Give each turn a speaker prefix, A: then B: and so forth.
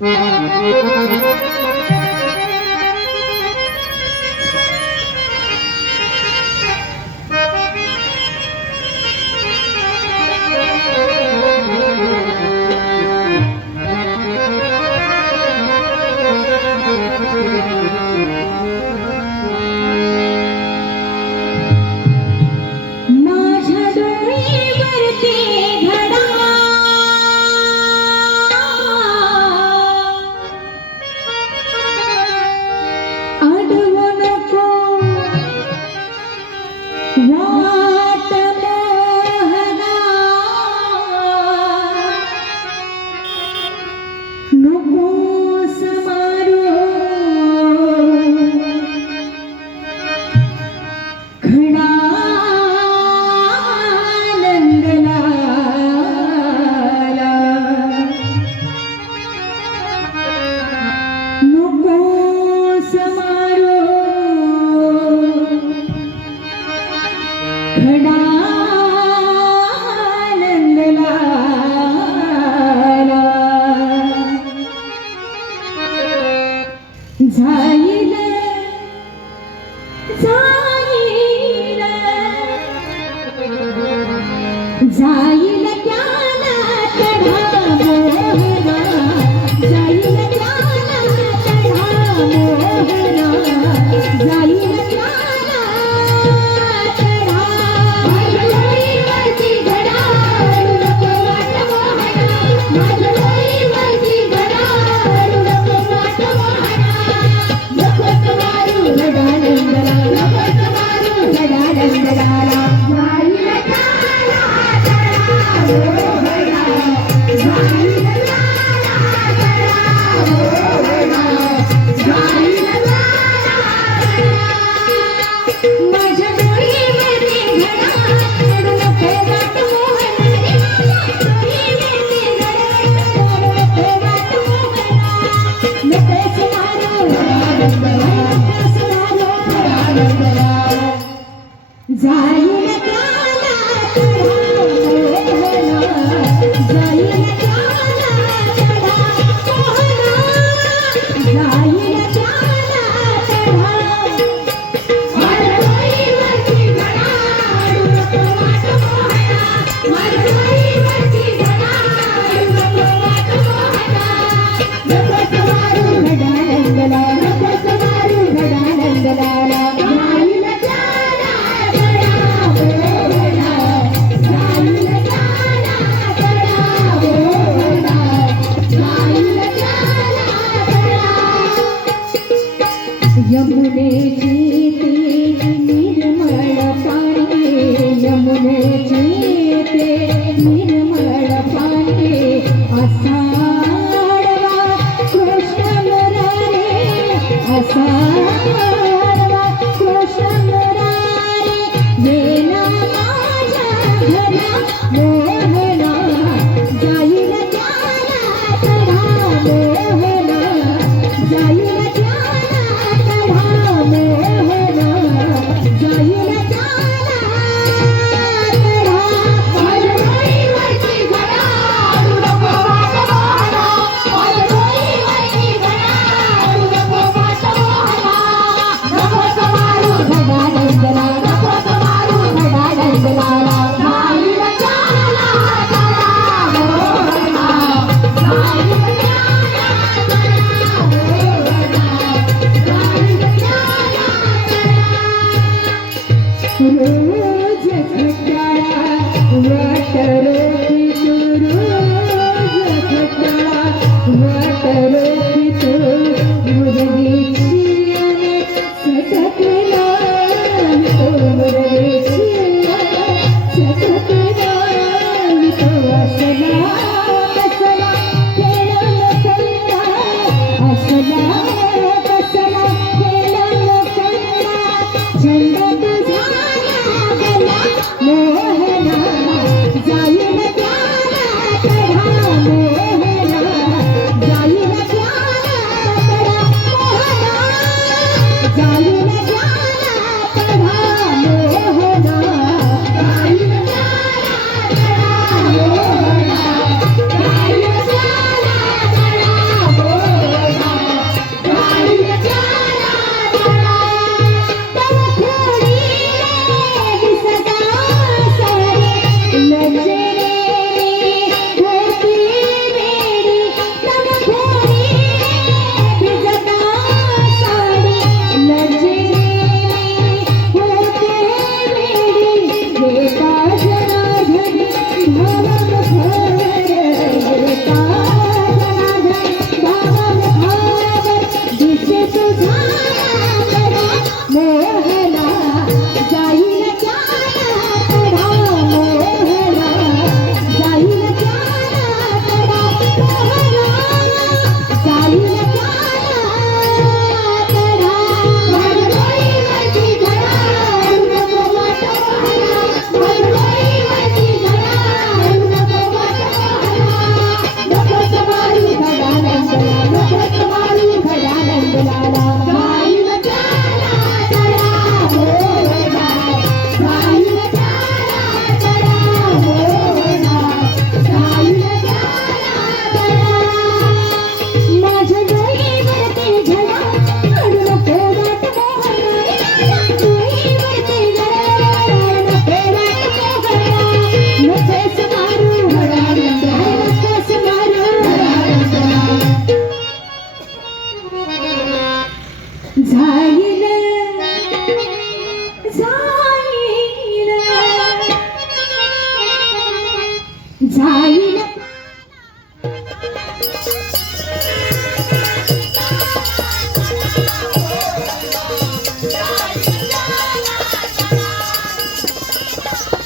A: Thank you. जाईल जाई यमुनेची ते निर्मळ पाणी यमुनेची ते निर्मळ पाणी असा Thank you. ஆயிரம்